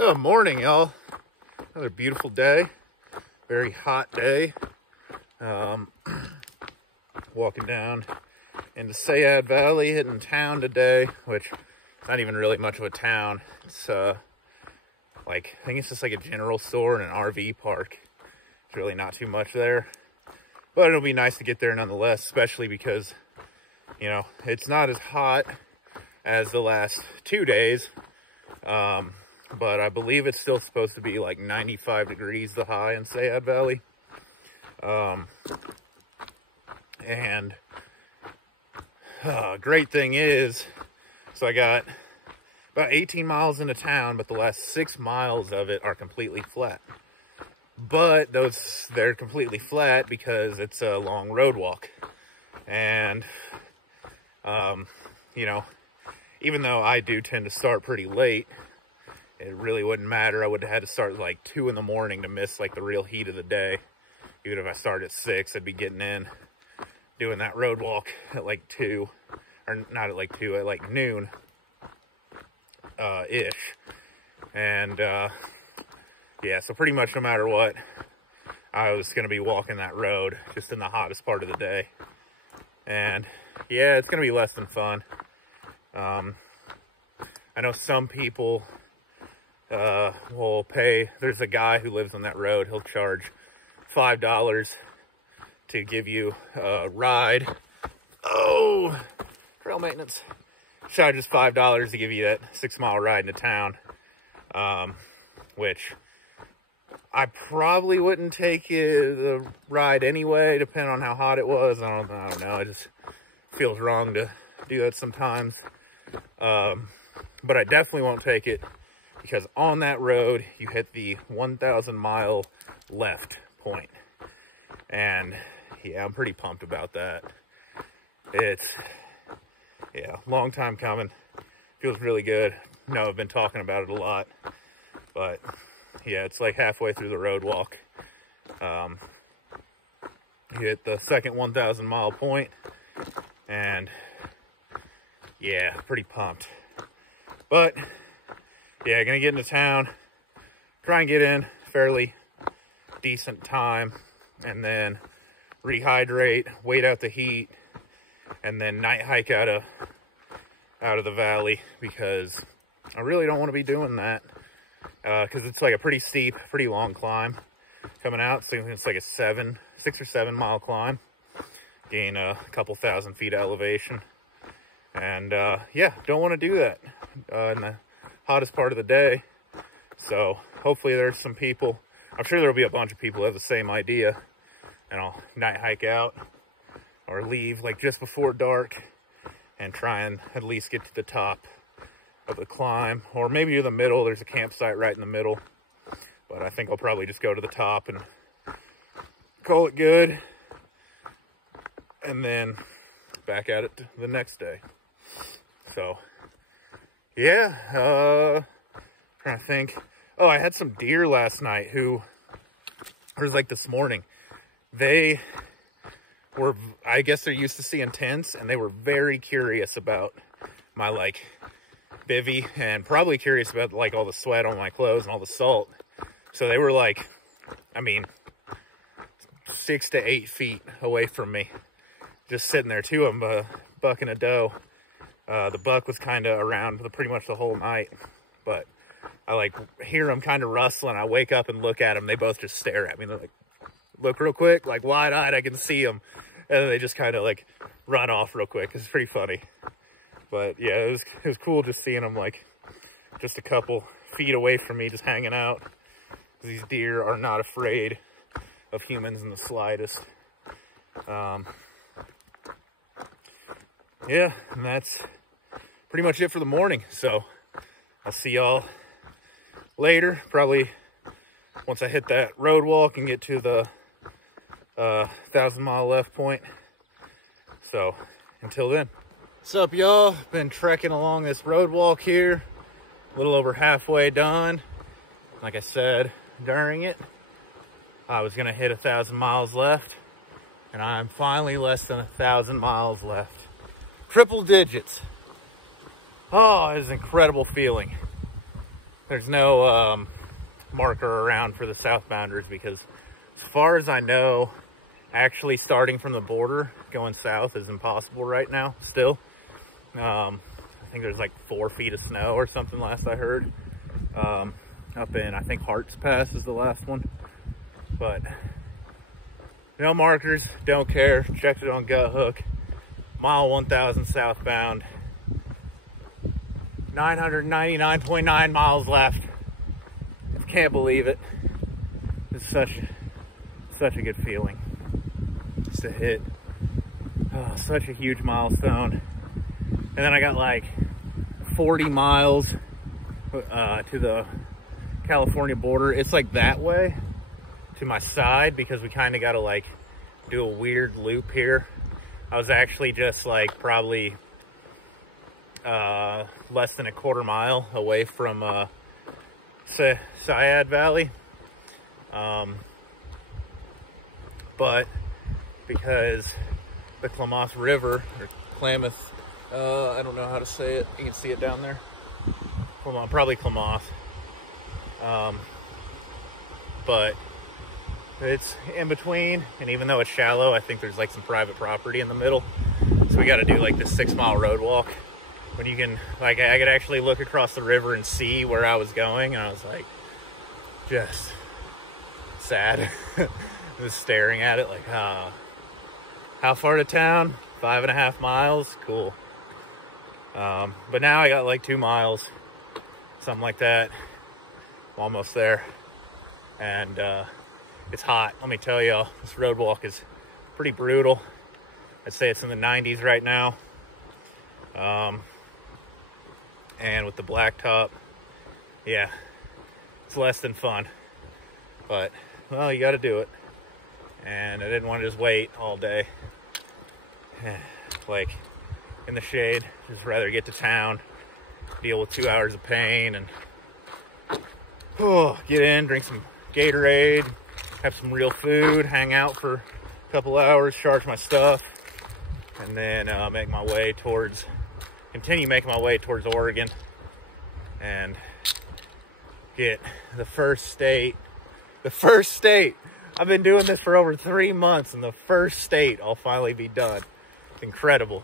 Good morning, y'all. Another beautiful day. Very hot day. Walking down into Seiad Valley, hitting town today, which is not even really much of a town. It's like, I think it's just like a general store and an RV park. It's really not too much there, but it'll be nice to get there nonetheless, especially because, you know, it's not as hot as the last 2 days. But I believe it's still supposed to be like 95 degrees the high in Seiad Valley. Great thing is, so I got about 18 miles into town, but the last 6 miles of it are completely flat. But they're completely flat because it's a long road walk. And, you know, even though I do tend to start pretty late, it really wouldn't matter. I would have had to start like 2 in the morning to miss like the real heat of the day. Even if I started at 6, I'd be getting in, doing that road walk at like 2, or not at like 2, at like noon, ish. And, yeah, so pretty much no matter what, I was going to be walking that road just in the hottest part of the day. And yeah, it's going to be less than fun. I know some people will pay. There's a guy who lives on that road. He'll charge $5 to give you a ride. Oh, trail maintenance. Charges $5 to give you that 6-mile ride into town, which I probably wouldn't take the ride anyway, depending on how hot it was. I don't know. It just feels wrong to do that sometimes. But I definitely won't take it, because on that road, you hit the 1,000-mile left point. And yeah, I'm pretty pumped about that. It's, yeah, long time coming. Feels really good. I know I've been talking about it a lot, but yeah, it's like halfway through the road walk. You hit the second 1,000-mile point, and yeah, pretty pumped. But yeah, gonna get into town, try and get in fairly decent time, and then rehydrate, wait out the heat, and then night hike out of the valley, because I really don't want to be doing that, because it's like a pretty steep, pretty long climb coming out. So it's like a 6 or 7 mile climb, gain a couple thousand feet elevation, and yeah, don't want to do that in the hottest part of the day. So hopefully there's some people, I'm sure there'll be a bunch of people who have the same idea, and I'll night hike out or leave like just before dark and try and at least get to the top of the climb, or maybe to the middle. There's a campsite right in the middle, but I think I'll probably just go to the top and call it good, and then back at it the next day. So yeah, trying to think. Oh, I had some deer last night who, or it was like this morning, they were, I guess they're used to seeing tents, and they were very curious about my like bivvy, and probably curious about like all the sweat on my clothes and all the salt. So they were like, I mean, 6 to 8 feet away from me, just sitting there. 2 of them, a buck and a doe. The buck was kind of around pretty much the whole night, but I like hear them kind of rustling. I wake up and look at them. They both just stare at me. They're like, look real quick, like wide-eyed, I can see them. And then they just kind of like run off real quick. It's pretty funny. But yeah, it was cool just seeing them like just a couple feet away from me, just hanging out. These deer are not afraid of humans in the slightest. Yeah, and that's pretty much it for the morning. So I'll see y'all later, probably once I hit that road walk and get to the 1,000-mile left point. So until then, what's up, y'all? Been trekking along this road walk here, a little over halfway done. Like I said during it, I was gonna hit 1,000 miles left, and I'm finally less than 1,000 miles left. Triple digits. Oh, it is an incredible feeling. there's no marker around for the southbounders, because as far as I know, actually starting from the border going south is impossible right now still. I think there's like 4 feet of snow or something last I heard. Up in, I think Hart's Pass is the last one. But no markers, don't care. Checked it on Gut Hook. Mile 1000 southbound. 999.9 miles left. Can't believe it. It's such a good feeling just to hit such a huge milestone. And then I got like 40 miles to the California border. It's like that way to my side, because we kind of got to like do a weird loop here. I was actually just like probably less than a quarter mile away from Seiad Valley, but because the Klamath River, or Klamath, I don't know how to say it, you can see it down there, probably Klamath, but it's in between, and even though it's shallow, I think there's like some private property in the middle, so we got to do like this 6-mile road walk. When you can, like, I could actually look across the river and see where I was going, and I was like, just sad. Just staring at it like, how far to town? 5.5 miles, cool. But now I got like 2 miles, something like that. I'm almost there, and it's hot. Let me tell y'all, this road walk is pretty brutal. I'd say it's in the 90s right now. And with the blacktop, yeah, it's less than fun, but, well, you got to do it. And I didn't want to just wait all day, like, in the shade. Just rather get to town, deal with 2 hours of pain, and get in, drink some Gatorade, have some real food, hang out for a couple hours, charge my stuff, and then continue making my way towards Oregon, and get the first state. I've been doing this for over 3 months, and the first state I'll finally be done. It's incredible.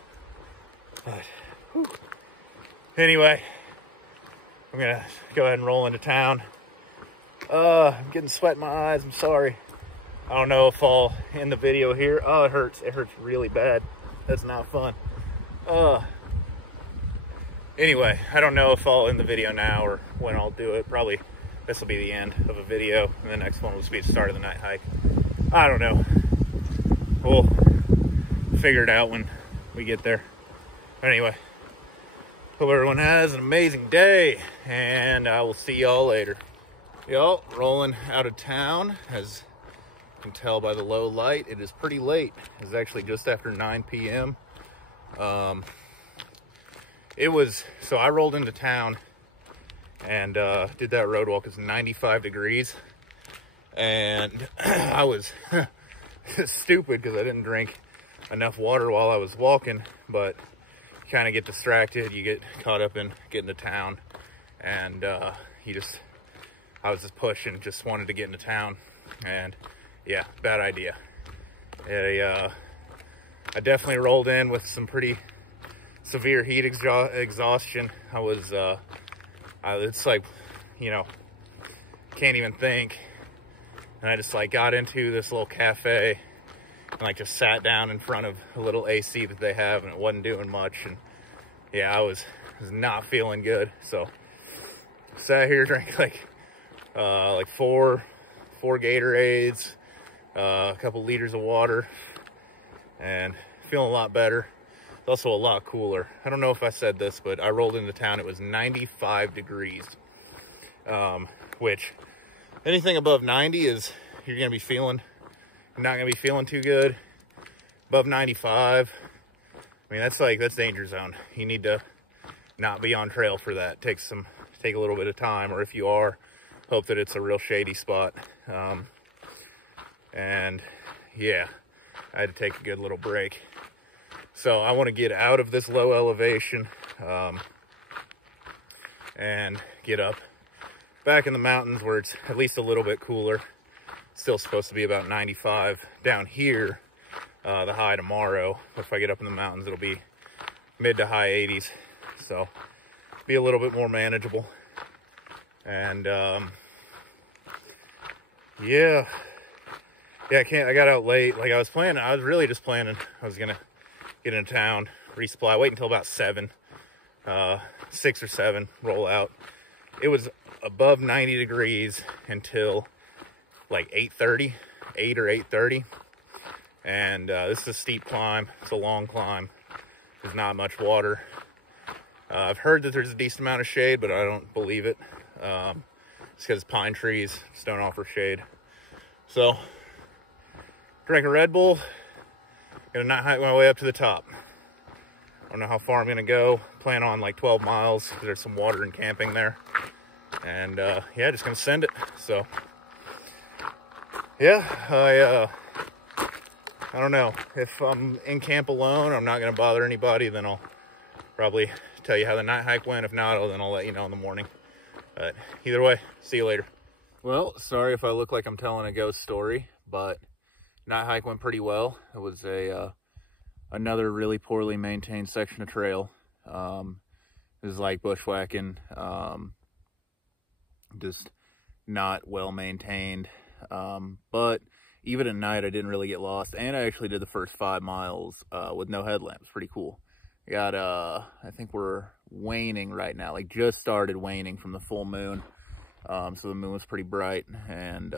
But, whew. Anyway, I'm gonna go ahead and roll into town. I'm getting sweat in my eyes, I'm sorry. I don't know if I'll end the video here. Oh, it hurts really bad. That's not fun. Anyway, I don't know if I'll end the video now or when I'll do it. Probably this will be the end of a video, and the next one will be the start of the night hike. I don't know. We'll figure it out when we get there. But anyway, hope everyone has an amazing day, and I will see y'all later. Y'all, rolling out of town. As you can tell by the low light, it is pretty late. It's actually just after 9 p.m. So I rolled into town and did that road walk. It's 95 degrees, and I was stupid because I didn't drink enough water while I was walking, but you kind of get distracted, you get caught up in getting to town, and I was just pushing, just wanted to get into town, and yeah, bad idea. I definitely rolled in with some pretty severe heat exhaustion. It's like, can't even think. And I just like got into this little cafe and like just sat down in front of a little AC that they have, and it wasn't doing much. And yeah, I was not feeling good. So sat here, drank like four Gatorades, a couple liters of water, and feeling a lot better. Also a lot cooler. I don't know if I said this, but I rolled into town. It was 95 degrees, which anything above 90 is you're not gonna be feeling too good. Above 95, I mean, that's danger zone. You need to not be on trail for that. Take a little bit of time, or if you are, hope that it's a real shady spot. And yeah, I had to take a good little break. So I want to get out of this low elevation and get up back in the mountains where it's at least a little bit cooler. Still supposed to be about 95 down here, the high tomorrow. If I get up in the mountains, it'll be mid to high 80s. So be a little bit more manageable. And yeah, I got out late. Like I was really just planning, I was gonna get into town, resupply, wait until about 7, 6 or 7, roll out. It was above 90 degrees until like 8:30, 8 or 8:30. And this is a steep climb. It's a long climb. There's not much water. I've heard that there's a decent amount of shade, but I don't believe it. It's because pine trees just don't offer shade. So, drink a Red Bull. Gonna not hike my way up to the top. I don't know how far I'm gonna go. Plan on like 12 miles. There's some water and camping there. And yeah, just gonna send it. So, yeah, I don't know. If I'm in camp alone, I'm not gonna bother anybody, then I'll probably tell you how the night hike went. If not, then I'll let you know in the morning. But either way, see you later. Well, sorry if I look like I'm telling a ghost story, but night hike went pretty well. It was another really poorly maintained section of trail. It was like bushwhacking, just not well maintained. But even at night, I didn't really get lost, and I actually did the first 5 miles with no headlamps. Pretty cool. I got I think we're waning right now, like just started waning from the full moon. So the moon was pretty bright, and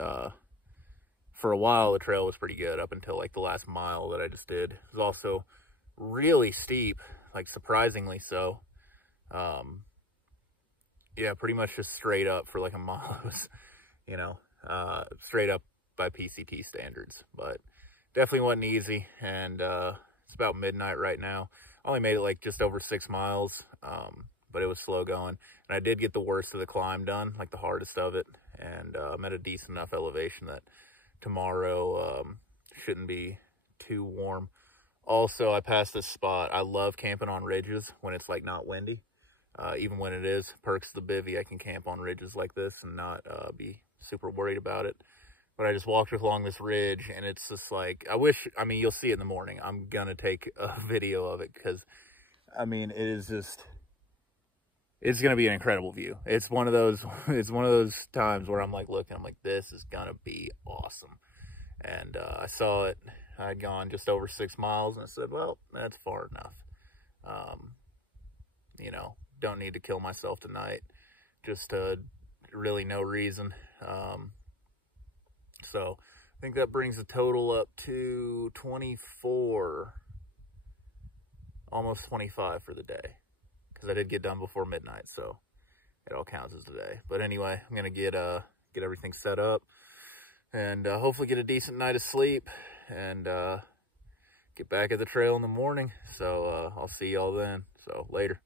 for a while the trail was pretty good up until like the last mile that I just did. It was also really steep, like surprisingly so. Yeah, pretty much just straight up for like a mile. It was, you know, straight up by PCT standards, but definitely wasn't easy. And it's about midnight right now. I only made it like just over 6 miles, but it was slow going. And I did get the worst of the climb done, like the hardest of it. And I'm at a decent enough elevation that tomorrow shouldn't be too warm. Also, I passed this spot. I love camping on ridges when it's like not windy. Even when it is, perks of the bivvy, I can camp on ridges like this and not be super worried about it. But I just walked along this ridge, and it's just like, I mean, you'll see it in the morning. I'm gonna take a video of it because, I mean, it is just, it's gonna be an incredible view. It's one of those times where I'm like looking, I'm like, this is gonna be awesome. And I saw it. I'd gone just over 6 miles, and I said, well, that's far enough. You know, don't need to kill myself tonight. Just really no reason. So I think that brings the total up to 24, almost 25 for the day, because I did get done before midnight, so it all counts as a day. But anyway, I'm gonna get everything set up, and hopefully get a decent night of sleep, and get back at the trail in the morning. So I'll see y'all then. So later.